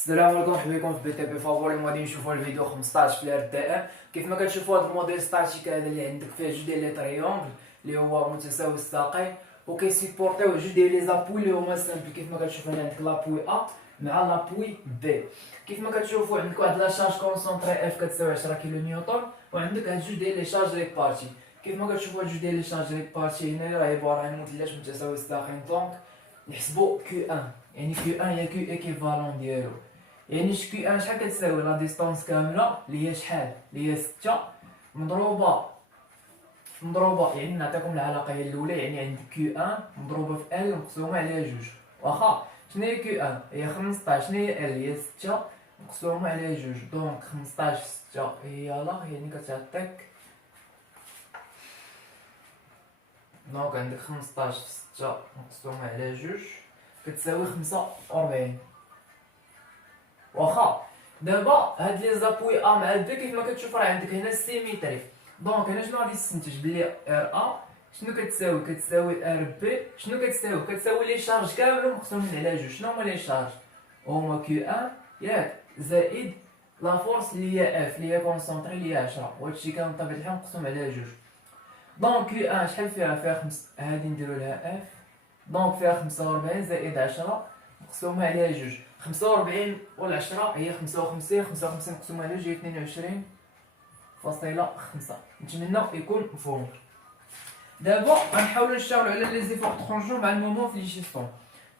السلام عليكم، مرحبا بكم في بي تي بي فابوري. غادي نشوفوا الفيديو 15 في الار دي ام. كيف ما كتشوفوا هذا الموديل ستاتيك هذا اللي عندك فيه جوج ديال لي تريونغل اللي هو متساوي الساقين، وكيسيبورتيو جوج ديال لي زابوي اللي هما سامبل. كيف ما كتشوف هنا عندك لابوي ا مع لابوي بي. كيف ما كتشوفوا عندك واحد لا شارج كونسونطري اف كتساوي 10 كيلو نيوتن، وعندك هاد جوج ديال لي شارج ريبارتي. كيف ما كتشوفوا هاد جوج ديال لي شارج ريبارتي هنايا راه عباره عن مثلث متساوي الساقين. دونك نحسبوا كيو ان، يعني كيو ان هي كيو ايكيفالون ديالو. يعني كيو ان شحال كتساوي لا ديستونس كامله اللي هي شحال، اللي هي 6 مضروبه يعني نعطيكم العلاقه هي الاولى، يعني عندك كيو ان مضروبه في ال مقسومه على جوج. واخا شنو هي كيو ان؟ هي 15. شنو هي ال؟ هي 6 مقسومه على جوج. دونك 15 في 6 هي لا، يعني كتعطيك، دونك عندك 15 في 6 مقسومه على جوج كتساوي 45. واخا دابا هاد لي زابوي ا مع بي كيف ما كتشوف راه عندك هنا سيميتري. دونك هنا شنو غادي تستنتج؟ بلي ار ا شنو كتساوي؟ كتساوي ار بي. شنو كتساوي؟ كتساوي لي شارج كاملين مقسومين على جوج. شنو هما لي شارج؟ هما كيو ان ياك زائد لا فورس اللي هي اف اللي هي كونسونطري اللي هي 10، وهادشي كامل بطبيعة الحال مقسوم على جوج. دونك كيو ان شحال فيها هادي نديرو لها اف. دونك فيها 45 زائد 10 مقسومة على جوج. 45 و 10 هي 55. 55 مقسومة على جوج هي 22 فاصلة 5. نتمنى يكون مفهوم. دابا غنحاولو نشتغلو على لي زيفور طرونشون مع المومون في لي شيستون.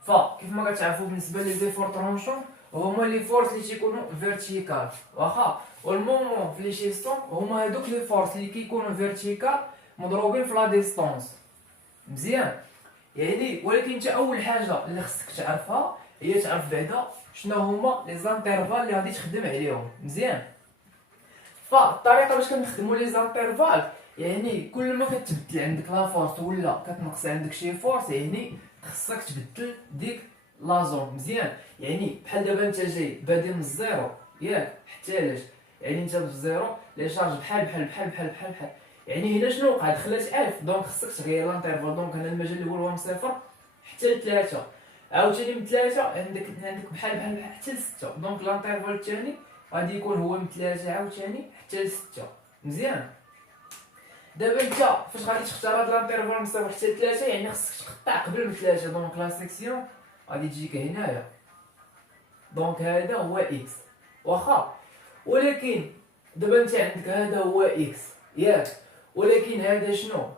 فكيف ما كتعرفو بالنسبة لي زيفور طرونشون هما لي فورس اللي تيكونو فيرتيكال، واخا، والمومون في لي شيستون هما هادوك لي فورس اللي كيكونو فيرتيكال مضروبين في لا ديستونس. مزيان؟ يعني ولكن انت اول حاجه اللي خصك تعرفها هي تعرف بعدا شنو هما لي زانترفال اللي غادي تخدم عليهم. مزيان؟ فالطريقه باش كنخدموا لي زانترفال، يعني كل ما كتبدل عندك لا فورس ولا كتنقص عندك شي فورس، يعني خصك تبدل ديك لا زون. مزيان؟ يعني بحال دابا انت جاي بادي من الزيرو ياك حتى لاش، يعني انت بالزيرو لي شارج بحال بحال بحال بحال بحال بحال، يعني هنا شنو وقع؟ دخلت 1000. دونك خصك تغير لانترفال. دونك هنا المجال الاول هو من 0 حتى ل 3، عاوتاني من 3 عندك بحال بحال بحال حتى ل 6. دونك لانترفال الثاني غادي يكون هو من 3 عاوتاني حتى ل 6. مزيان؟ دابا انت فاش غادي تختار هاد لانترفال من 0 حتى ل 3 يعني خصك تقطع قبل من 3. دونك لا سيكسيون غادي تجيك هنايا. دونك هذا هو اكس، واخا، ولكن دابا انت عندك هذا هو اكس ياك، ولكن هذا شنو؟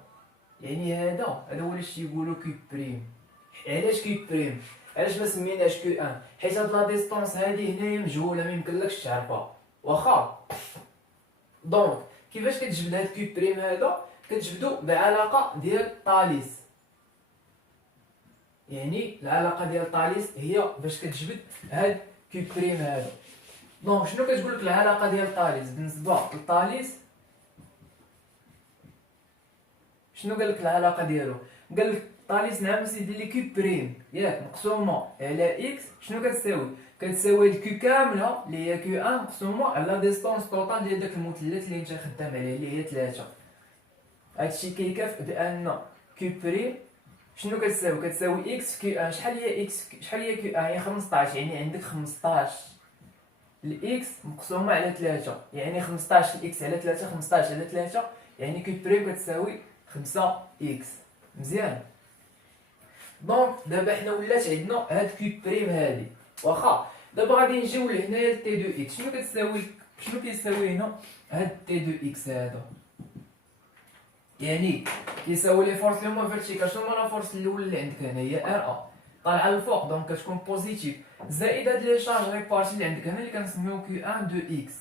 يعني هذا هو اللي تيقولوا كيو بريم. علاش كيو بريم؟ علاش ما سميناش كيو ان؟ حيت هاد لا ديستونس هادي هنايا مجهوله، ما يمكنلكش تعرفها، واخا. دونك كيفاش كتجبد هاد كيو بريم هذا؟ كتجبدو بعلاقه ديال طاليس. يعني العلاقه ديال طاليس هي باش كتجبد هاد كيو بريم هذا. دونك شنو كتقول لك العلاقه ديال طاليس؟ بالنسبه لطاليس شنو قال لك العلاقه ديالو؟ قال لك طاليس نعم سيدي لي كيو بريم ياك مقسومه على اكس شنو كتساوي؟ كتساوي الكيو كامله اللي هي كيو ان مقسومه على لا ديستونس توتال ديال داك المثلث اللي انت خدام عليه اللي هي 3. هادشي كيكافئ بان كيو بريم شنو كتساوي؟ كتساوي اكس كيو ان. شحال هي اكس؟ شحال هي كيو ان؟ هي 15. يعني عندك 15 الاكس مقسومه على 3، يعني 15 الاكس على 3 15 على 3، يعني كيو بريم كتساوي 5 اكس. مزيان؟ دونك دابا حنا ولات عندنا هاد كيو بريم هادي، واخا. دابا غادي نجيو لهنايا تي دو اكس. شنو كيساوي هنا هاد تي دو اكس هذا؟ يعني كيساوي لي فورس اللي هما فيرتيكال. شنو هما لا فورس الاولى اللي عندك هنا؟ هي ار ا طالعه للفوق، دونك كتكون بوزيتيف، زائد هاد لي شارج ريبارتي اللي عندك هنا اللي كنسميو كيو ان دو اكس،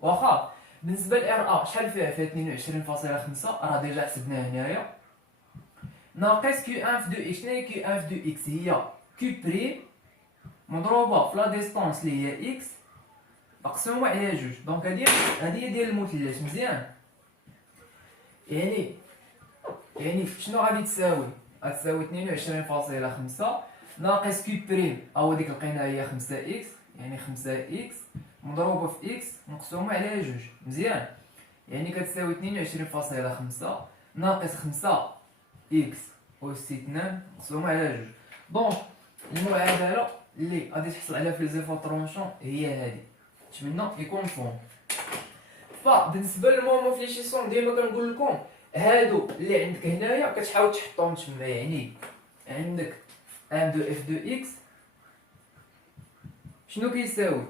واخا. بالنسبه لار ا شحال فيها 22.5 راه ديجا حسبناه هنايا، ناقص كيو ان في دو اكس. شنو هي كيو ان في دو اكس؟ هي كيو بريم مضروبه في لا ديستونس اللي هي اكس مقسومه على جوج. دونك هادي هي ديال المثلث. مزيان؟ يعني شنو غادي تساوي؟ غتساوي 22.5 ناقص كيو بريم هو ديك لقيناها هي 5 اكس، يعني 5 اكس مضروبه في اكس مقسومه على جوج. مزيان؟ يعني كتساوي 22.5 ناقص 5 اكس أس 2 مقسومه على جوج. دونك المعادله اللي غادي تحصل عليها في لي زيفور طرونشون هي هادي، نتمنى يكون مفهوم. فبالنسبه للمومون فليشيسون ديما كنقول لكم هادو اللي عندك هنايا كتحاول تحطهم تما، يعني عندك ان دو اف دو اكس شنو كيساوي،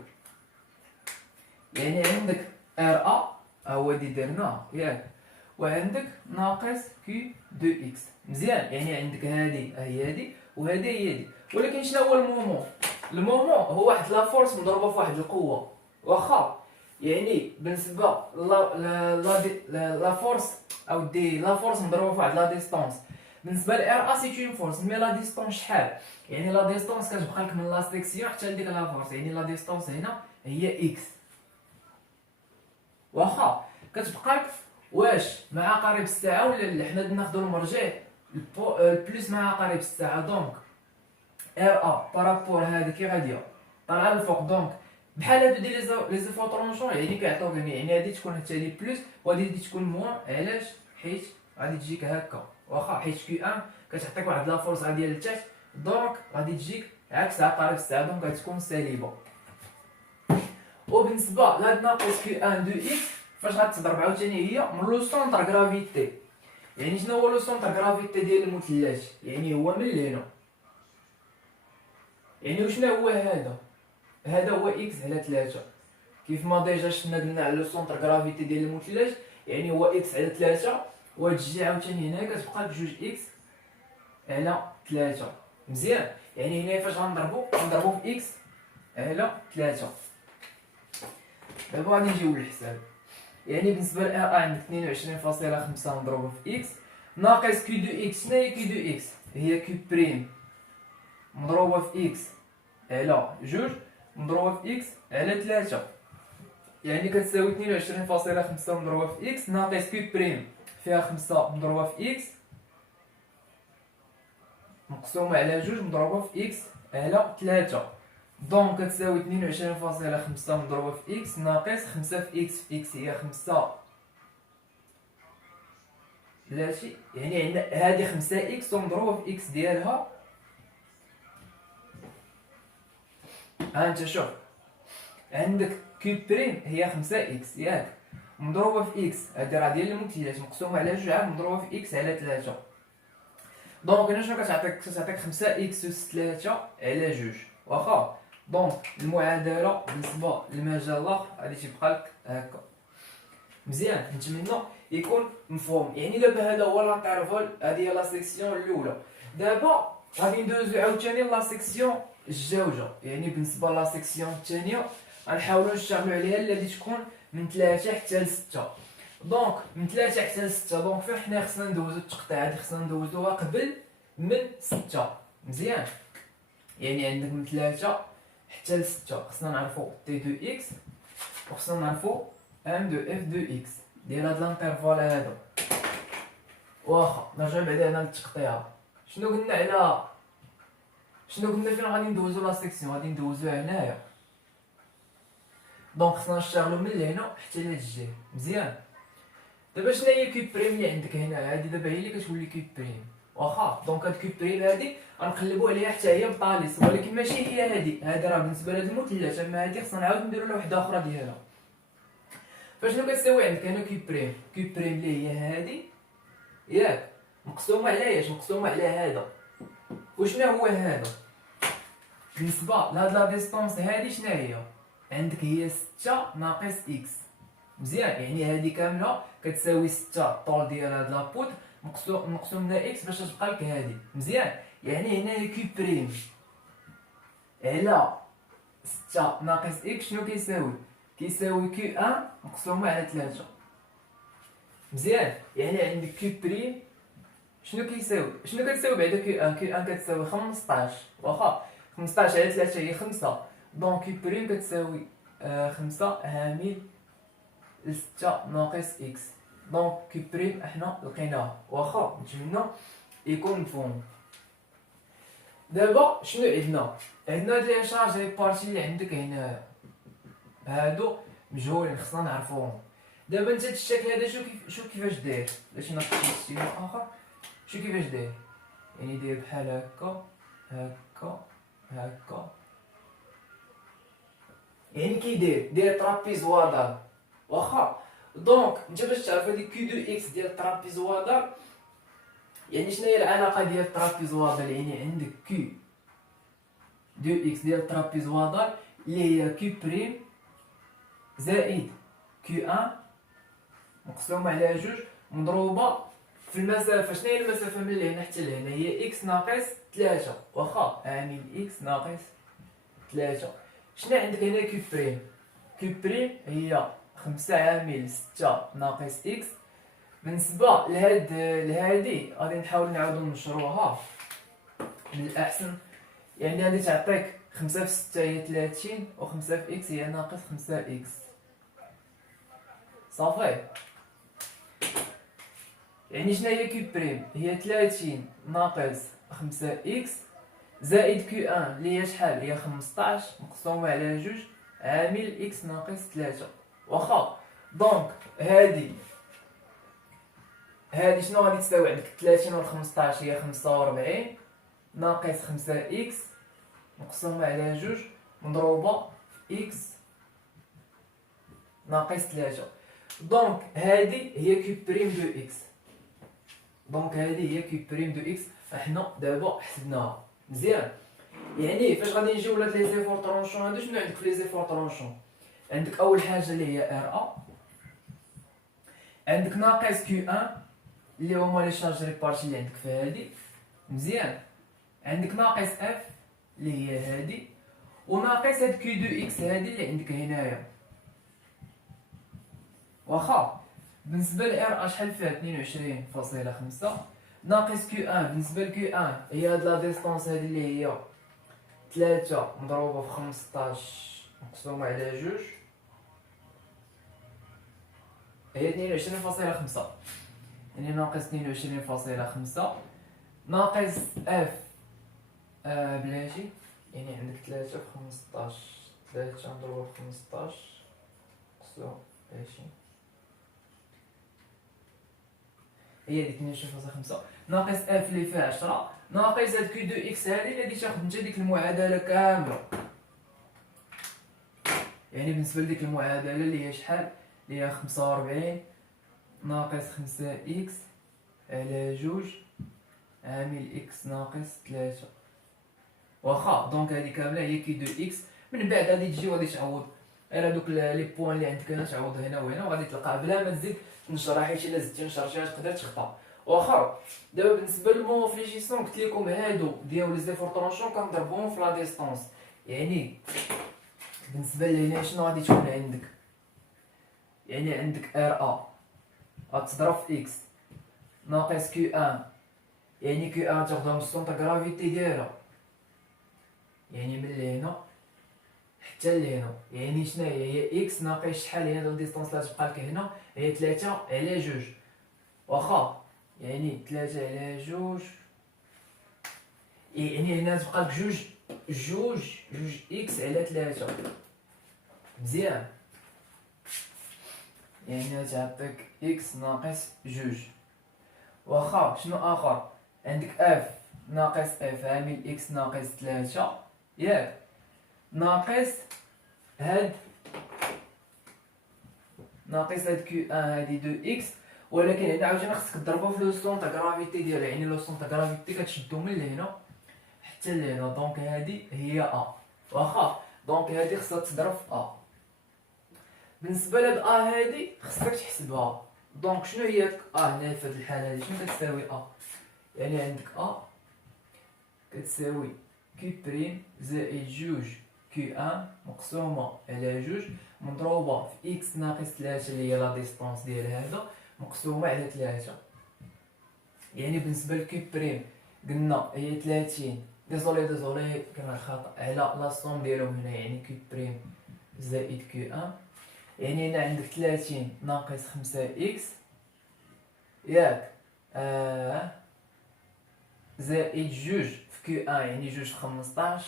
يعني عندك ار ا هو اللي درناه ياك، وعندك ناقص كي دو اكس. مزيان، يعني عندك هادي هي هادي وهادي هي هادي. ولكن شنو هو المومون؟ المومون هو واحد لا فورس مضروبه في واحد القوه، واخا يعني بالنسبه لا فورس او دي لا فورس مضروبه في واحد لا ديستونس. بالنسبه لار ا سي اون فورس، مي لا ديستونس شحال؟ يعني لا ديستونس كتبقى لك من لا سيكسيون حتى لديك لا فورس، يعني لا ديستونس هنا هي اكس، واخا كتبقى لك واش مع عقارب الساعه ولا لا. حنا ناخذ المرجع البلوس مع عقارب الساعه، دونك ار ا بارابور هذه كي غاديه طالعه للفوق، دونك بحال هادو ديال لي زيفور طرونشون يعني كيعطيوك، يعني هادي تكون حتى لي بلوس وهادي تكون موان. علاش؟ حيت غادي تجيك هكا، واخا حيت كيو ان كتعطيك واحد لا فورس غاديه لتحت، دونك غادي تجيك عكس عقارب الساعه، دونك غتكون سالبه. وبالنسبه لهاد ناقص كيو ان دو اكس فاش غتضرب عاوتاني هي من لو سونتر غرافيتي. يعني شنو هو لو سونتر غرافيتي ديال المثلث؟ يعني هو من لهنا، يعني وشنو هو هذا؟ هذا هو اكس على 3، كيف ما ديجا شفنا قلنا على لو سونتر غرافيتي ديال المثلث، يعني هو اكس على 3. وتجي عاوتاني هنا كتبقى لك جوج اكس على 3. مزيان، يعني هنا فاش غنضربو في اكس على 3. دابا غادي نجيو للحساب. يعني بالنسبه ل ار عندك 22.5 مضروبه في اكس ناقص كي دو اكس. شنو هي كي دو اكس؟ هي كي بريم مضروبه في اكس على 2 مضروبه في اكس على 3، يعني كتساوي 22.5 مضروبه في اكس ناقص كي بريم فيها 5 مضروبه في اكس مقسومه على 2 مضروبه في اكس على 3، دونك كتساوي 22.5 مضروبه في اكس ناقص 5 في اكس. في اكس هي 5 بلاتي، يعني عندنا هادي 5 اكس ومضروبه في اكس ديالها. ها انت شوف، عندك كيوب بريم هي 5 اكس ياك، مضروبه في اكس هادي راه ديال المثلث مقسومه على 2 عاد مضروبه في اكس على 3، دونك هنا شنو كتعطيك 5 اكس اس 3 على 2، واخا. دونك المعادله بالنسبه للمجال الاخر غادي تبقى لك هكا. مزيان، نتمنى يكون مفهوم. يعني دابا هذا هو لانترفال، هذه هي لا سيكسيون الاولى. دابا غادي ندوزو عاوتاني لا سيكسيون الجوجه، يعني بالنسبه لا سيكسيون الثانيه غنحاولوا نشتغلوا عليها اللي تكون من 3 حتى ل 6. دونك من 3 حتى ل 6، دونك فين حنا خصنا ندوزو التقطيع هذه خصنا ندوزوها قبل من 6. مزيان، يعني عندك من 3 حتى ل 6 خصنا نعرفوا تي دو اكس وخصنا نعرفوا ان دو اف دو اكس ديال هاد لانترفال هذا. واخا نرجع بعدا هنا للتقطيع. شنو قلنا فين غادي ندوزو لا سيكسيون؟ غادي ندوزوها هنايا، دونك خصنا نشتغلو من لهنا حتى لهاد الجهه. مزيان، دابا شنو هي كيب بريم اللي عندك هنا؟ هادي دابا هي اللي كتولي كيب بريم، واخا. دونك هاد كيب بريم هادي غنقلبو عليها حتى هي بطاليس، ولكن ماشي هي هادي راه بالنسبه لهاد المثلث، اما هادي خصنا نعاود نديرو لها وحده اخرى ديالها. فشنو كتساوي عندك هنا كيب بريم اللي هي هادي ياك، مقسومه على اش؟ مقسومه على هذا. وشنو هو هذا؟ بالنسبه لهاد لا ديستونس هادي شنو هي؟ عندك هي 6 ناقص اكس. مزيان، يعني هادي كامله كتساوي 6 الطول ديال هاد لابوت مقسوم على اكس باش تبقى لك هادي. مزيان، يعني هنا كيب بريم على 6 ناقص اكس شنو كيساوي؟ كيساوي كيو ان مقسومه على 3. مزيان، يعني عندك كيب بريم شنو كتساوي بعدا كيو ان كتساوي 15، واخا 15 على 3 هي 5، دونك كيو بريم كتساوي 5 هامل 6 ناقص اكس. دونك كيو بريم احنا لقيناها، واخا نتمنى يكون مفهوم. دابا شنو عندنا لي شارج لي بارتي اللي عندك هنا هادو مجهولين خصنا نعرفوهم. دابا انت الشكل هذا شو كيفاش داير؟ باش ناخذ شي اخر شو كيفاش داير؟ يعني داير بحال هكا هكا هكا يعني كيدير داير ترابيزوادال واخا. دونك انت باش تعرف هاديك كي دو اكس ديال الترابيزوادال، يعني شنو هي العلاقه ديال الترابيزوادال؟ يعني عندك كي دو اكس ديال الترابيزوادال اللي هي كي بريم زائد كي ان مقسومه على جوج مضروبه في المسافه. شنو هي المسافه من هنا حتى لهنا؟ هي اكس ناقص 3 واخا، عامل اكس ناقص 3. شنو عندك هنا كي بريم؟ كي بريم هي 5 عامل 6 ناقص اكس. بالنسبه لهادي غادي نحاول نعاودو نشروها من الاحسن. يعني غادي تعطيك 5 في 6 هي 30 و 5 في اكس هي ناقص 5 اكس صافي. يعني شنو هي كي بريم؟ هي 30 ناقص 5 اكس زائد كي ان اللي هي شحال؟ هي 15 مقسومه على جوج عامل اكس ناقص 3 واخا. دونك هادي شنو غادي تساوي عندك؟ 30 و 15 هي 45 ناقص 5 اكس مقسومه على جوج مضروبه في اكس ناقص 3. دونك هادي هي كي بريم دو اكس. دونك هادي هي كي بريم دو اكس. احنا دابا حسبناها مزيان. يعني فاش غادي نجيو لهاد لي زيفور طرونشون هادو، شنو عندك في لي زيفور طرونشون؟ عندك اول حاجه اللي هي ار ا، عندك ناقص كيو ان اللي هما لي شارج ريبارتي اللي عندك في هادي مزيان، عندك ناقص اف اللي هي هادي، وناقص هاد كيو دو اكس هادي اللي عندك هنايا واخا. بالنسبه لار ا شحال فيها؟ 22.5 ناقص كيو ان. بالنسبه لكيو ان هي هاد لا ديستونس هادي اللي هي 3 مضروبه في 15 مقسومه على جوج هي 22.5، يعني ناقص 22.5 ناقص اف بلاتي، يعني عندك 3 في 15 3 مضروبه في 15 مقسوم 20 هي ديك 22.5 ناقص اف اللي فيها 10 ناقص هاد كي دو اكس هادي اللي غادي تاخد انت ديك المعادله كامله. يعني بالنسبه لديك المعادله اللي هي شحال؟ اللي هي 45 ناقص 5 اكس على جوج عامل اكس ناقص 3 واخا. دونك هادي كامله هي كي دو اكس. من بعد غادي تجي وغادي تعوض على دوك لي بوين اللي عندك هنا، تعوض هنا وهنا وغادي تلقاه بلا ما تزيد تنشرها، حيت الا زدتي نشرتيها تقدر تخطا واخا. دابا بالنسبه للمونفليجيسيون قلت لكم هادو ديال لي زيفور طرونشون كنضربوهم في لا ديستونس. يعني بالنسبه لهنا شنو غادي تكون عندك؟ يعني عندك ار ا غتضرب في اكس ناقص كيو ان، يعني كيو ان تاخدها من السونتر غرافيتي ديالها، يعني من لهنا حتى لهنا، يعني شنو هي اكس ناقص شحال؟ هي لا ديستونس اللي تبقى لك هنا هي 3 على جوج واخا، يعني 3 على جوج، يعني هنا تبقى لك جوج اكس على 3 مزيان. يعني غتعطيك اكس ناقص جوج واخا. شنو اخر؟ عندك اف ناقص اف عامل اكس ناقص 3 ياك، ناقص هاد كيو ان هادي دو اكس، ولكن هنا عاوتاني خصك تضربو في لو سونتر غرافيتي ديالها، يعني لو سونتر غرافيتي كتشدو من لهنا حتى لهنا. دونك هادي هي ا واخا. دونك هادي خصها تضرب في ا. بالنسبه لهاد ا هادي خصك تحسبها. دونك شنو هي ا هنا في هاد الحاله هادي؟ شنو كتساوي ا؟ يعني عندك ا كتساوي كي بريم زائد جوج كي ان مقسومه على جوج مضروبه في اكس ناقص 3 اللي هي لا ديستونس ديال هذا مقسومه على 3. يعني بالنسبه لكي بريم قلنا هي 30 ديزولي كان خطا على لا سوم ديالهم هنا، يعني كي بريم زائد كي ان، يعني هنا عندك 30 ناقص 5 اكس ياك زائد جوج في كي ان، يعني جوج في 15،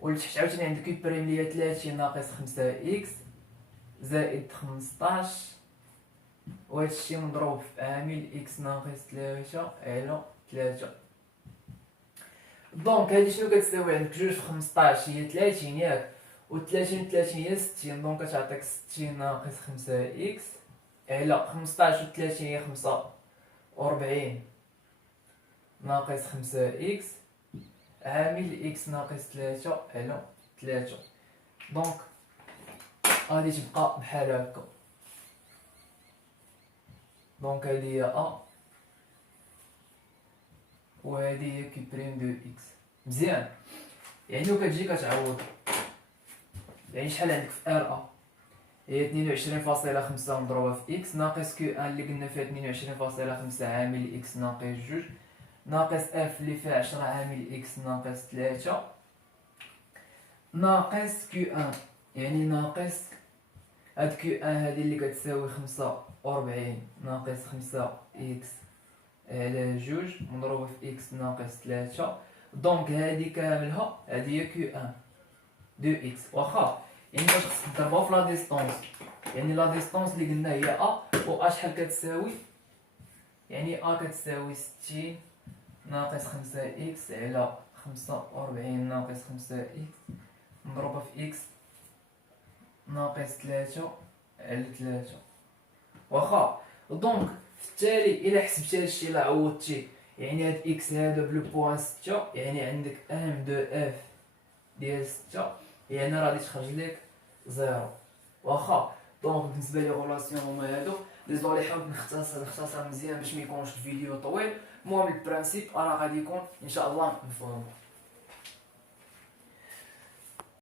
ولتحت عاوتاني عندك كي بريم اللي هي 30 ناقص 5 اكس زائد 15، وهادشي مضروب في عامل اكس ناقص 3 على 3. دونك هادي شنو كتساوي؟ عندك جوج في 15 هي 30 ياك، و 30 هي 60، دونك كتعطيك 60 ناقص 5 إكس على 15 و 30 هي 45 ناقص 5 إكس عامل إكس ناقص 3 على 3. دونك غادي تبقى بحال هكا. دونك هادي هي أ وهادي هي كي بريم دو إكس. مزيان، يعني وكتجي كتعوض، يعني شحال عندك في ار أ هي 22.5 مضروبة في إكس ناقص كيو أن اللي قلنا فيها 22.5 عامل إكس ناقص 2 ناقص اف اللي فيها 10 عامل إكس ناقص 3 ناقص كيو أن، يعني ناقص هاد كيو أن هادي اللي كتساوي 45 ناقص 5 إكس على 2 مضروبة في إكس ناقص 3. دونك هادي كاملها هادي هي كيو أن دو إكس. واخا يعني باش خصك تضربها في لا ديستونس، يعني لا ديستونس اللي قلنا هي أ، و أ شحال كتساوي؟ يعني أ كتساوي 60 ناقص 5 إكس على 45 ناقص 5 إكس مضروبة في إكس ناقص 3 على 3. واخا دونك في التالي إلا حسبتي هادشي إلا عوضتي، يعني هاد إكس هذا بلو بوان 6، يعني عندك ام دو اف ديال 6، يعني راه غادي تخرج لك 0. واخا دونك بالنسبه لي غولاسيون هما هادو. ديزولي حاولت نختصر مزيان باش ميكونش الفيديو طويل. المهم البرانسيب راه غادي يكون ان شاء الله مفهوم.